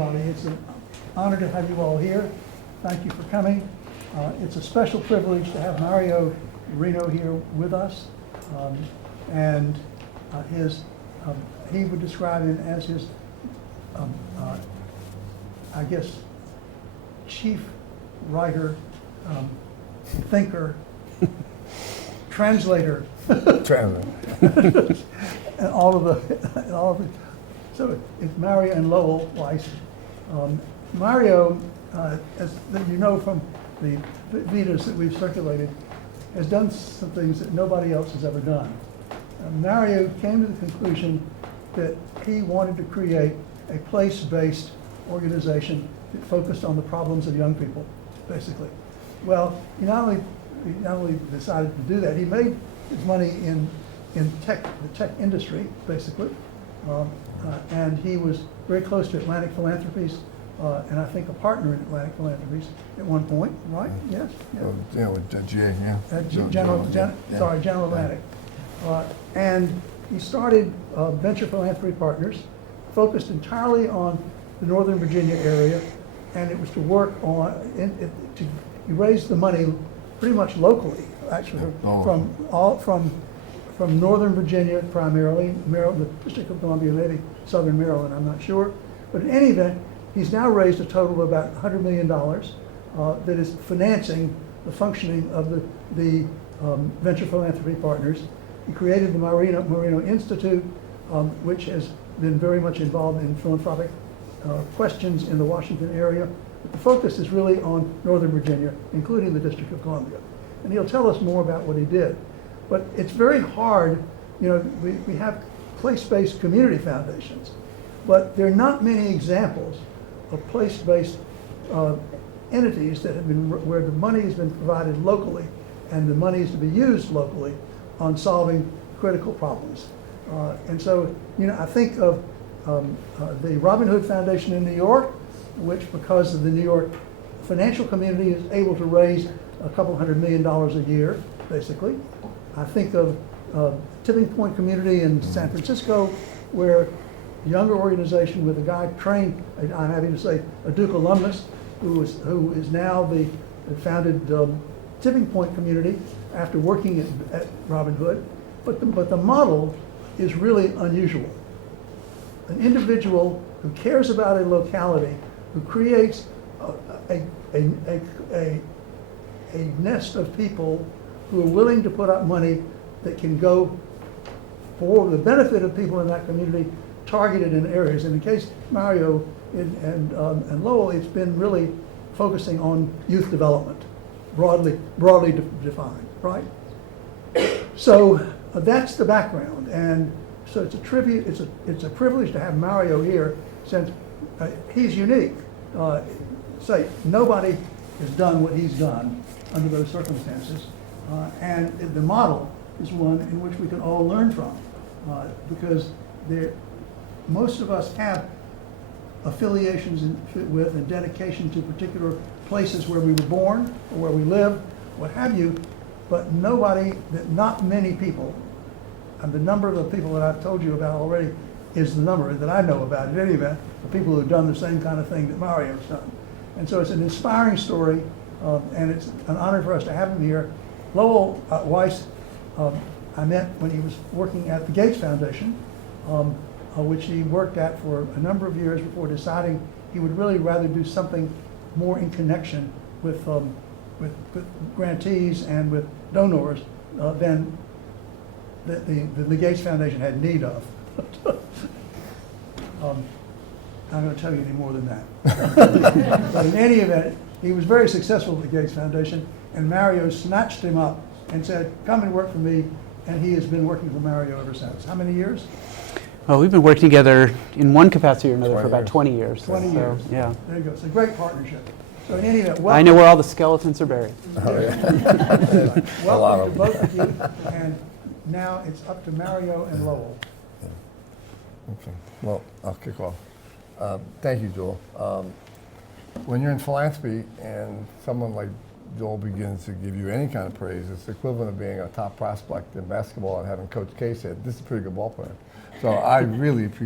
everybody. It's an honor to have you all here. Thank you for coming. It's a special privilege to have Mario Morino here with us. And he would describe him as his, I guess, chief writer, thinker, translator, and all of the. So it's Mario and Lowell Weiss. Mario, as you know from the videos that we've circulated, has done some things that nobody else has ever done. Mario came to the conclusion that he wanted to create a place-based organization that focused on the problems of young people, basically. Well, he not only decided to do that, he made his money in the tech industry, basically. And he was very close to Atlantic Philanthropies, and I think a partner in Atlantic Philanthropies at one point, right? Yes? Yeah, with Jay, yeah. General Atlantic. And he started Venture Philanthropy Partners, focused entirely on the Northern Virginia area, and it was to work on, he raised the money pretty much locally, actually, from Northern Virginia primarily, Maryland, the District of Columbia, maybe Southern Maryland, I'm not sure. But in any event, he's now raised a total of about $100 million that is financing the functioning of the Venture Philanthropy Partners. He created the Morino Institute, which has been very much involved in philanthropic questions in the Washington area. But the focus is really on Northern Virginia, including the District of Columbia. And he'll tell us more about what he did. But it's very hard, we have place-based community foundations, but there are not many examples of place-based entities that have been, where the money has been provided locally and the money is to be used locally on solving critical problems. And so, I think of the Robin Hood Foundation in New York, which because of the New York financial community is able to raise a couple $100 million a year, basically. I think of Tipping Point community in San Francisco, where a younger organization with a guy trained, I'm happy to say, a Duke alumnus, who is now the founded Tipping Point community after working at Robin Hood. But the model is really unusual. An individual who cares about a locality, who creates a nest of people who are willing to put up money that can go for the benefit of people in that community, targeted in areas. And in the case of Mario and Lowell, it's been really focusing on youth development, broadly defined, right? So that's the background, and so it's a tribute. It's a privilege to have Mario here, since he's unique. Nobody has done what he's done under those circumstances. And the model is one in which we can all learn from, because most of us have affiliations with and dedication to particular places where we were born or where we live, what have you, but not many people, and the number of the people that I've told you about already is the number that I know about, in any event, the people who have done the same kind of thing that Mario's done. And so it's an inspiring story, and it's an honor for us to have him here. Lowell Weiss, I met when he was working at the Gates Foundation, which he worked at for a number of years before deciding he would really rather do something more in connection with grantees and with donors than the Gates Foundation had need of. I'm going to tell you any more than that. But in any event, he was very successful at the Gates Foundation, and Mario snatched him up and said, "Come and work for me," and he has been working for Mario ever since. How many years? Well, we've been working together in one capacity or another for about 20 years. 20 years. Yeah. There you go. It's a great partnership. So in any event, I know where all the skeletons are buried. Welcome to both of you, and now it's up to Mario and Lowell. Okay. Well, I'll kick off. Thank you, Joel. When you're in philanthropy and someone like Joel begins to give you any kind of praise, it's the equivalent of being a top prospect in basketball and having Coach K said, "This is a pretty good ball player." So I really appreciate